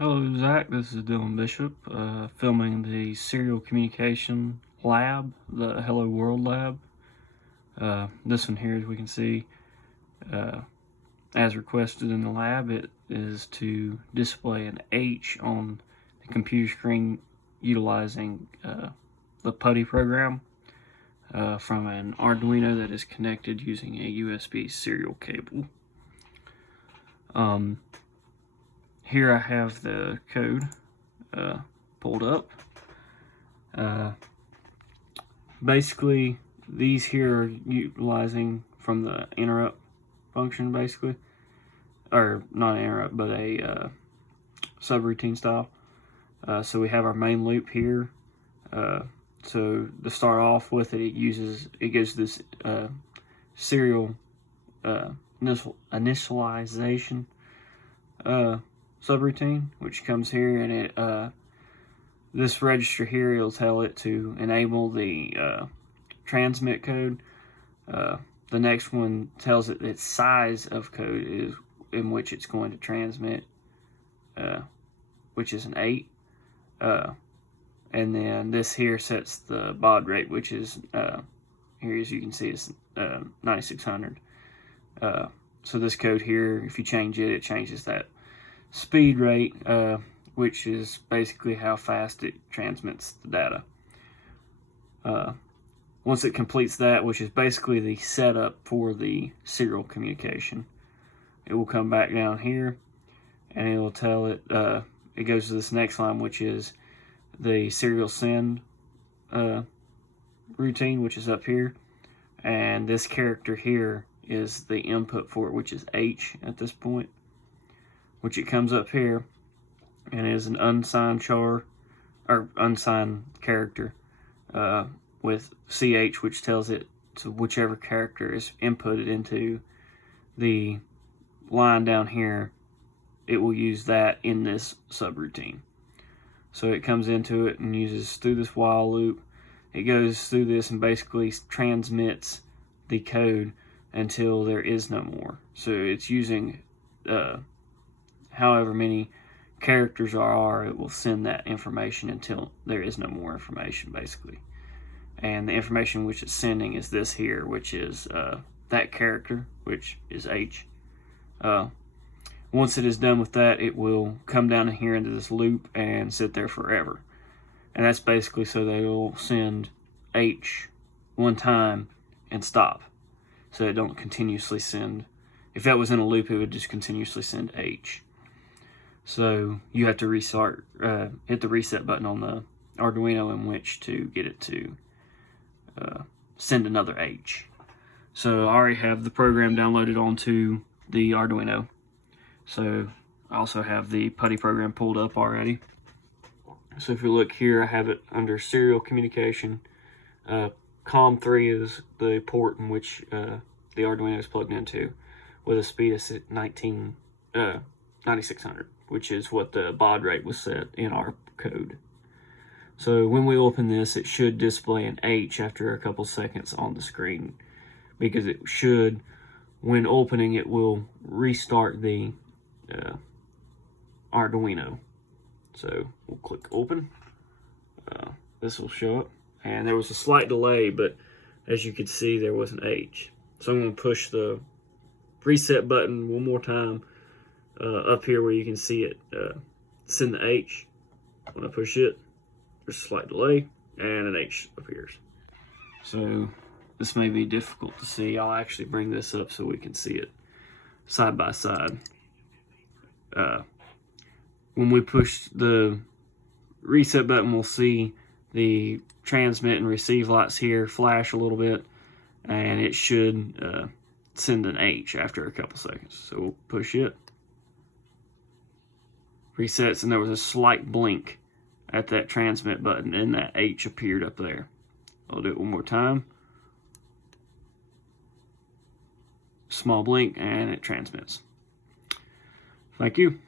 Hello Zach, this is Dylan Bishop, filming the Serial Communication Lab, the Hello World Lab. This one here, as we can see, as requested in the lab, it is to display an H on the computer screen utilizing the PuTTY program from an Arduino that is connected using a USB serial cable. Here I have the code pulled up. Basically, these here are utilizing from the interrupt function, basically, or not interrupt, but a subroutine style. So we have our main loop here. So to start off with, it goes to this serial initialization subroutine, which comes here, and it this register here, it'll tell it to enable the transmit code. The next one tells it its size of code is in which it's going to transmit, which is an 8. And then this here sets the baud rate, which is here, as you can see, is 9600. So this code here, if you change it, it changes that speed rate, which is basically how fast it transmits the data. Once it completes that, which is basically the setup for the serial communication, it will come back down here and it will tell it, it goes to this next line, which is the serial send routine, which is up here, and this character here is the input for it, which is H at this point, which it comes up here and is an unsigned char or unsigned character with CH, which tells it to whichever character is inputted into the line down here, it will use that in this subroutine. So it comes into it and uses through this while loop. It goes through this and basically transmits the code until there is no more. So it's using however many characters there are, it will send that information until there is no more information, basically. And the information which it's sending is this here, which is that character, which is H. Once it is done with that, it will come down here into this loop and sit there forever. And that's basically so they will send H one time and stop, so it don't continuously send. If that was in a loop, it would just continuously send H. So you have to restart, hit the reset button on the Arduino in which to get it to send another H. So I already have the program downloaded onto the Arduino. So I also have the PuTTY program pulled up already. So if you look here, I have it under serial communication. COM3 is the port in which the Arduino is plugged into, with a speed of 9600, which is what the baud rate was set in our code. So when we open this, it should display an H after a couple seconds on the screen, because it should, when opening, it will restart the Arduino. So we'll click open. This will show up, and there was a slight delay, but as you can see, there was an H. So I'm going to push the reset button one more time up here where you can see it send the H. When I push it, there's a slight delay and an H appears. So this may be difficult to see. I'll actually bring this up so we can see it side by side. When we push the reset button, we'll see the transmit and receive lights here flash a little bit, and it should send an H after a couple seconds. So we'll push it, resets, and there was a slight blink at that transmit button, and that H appeared up there. I'll do it one more time. Small blink, and it transmits. Thank you.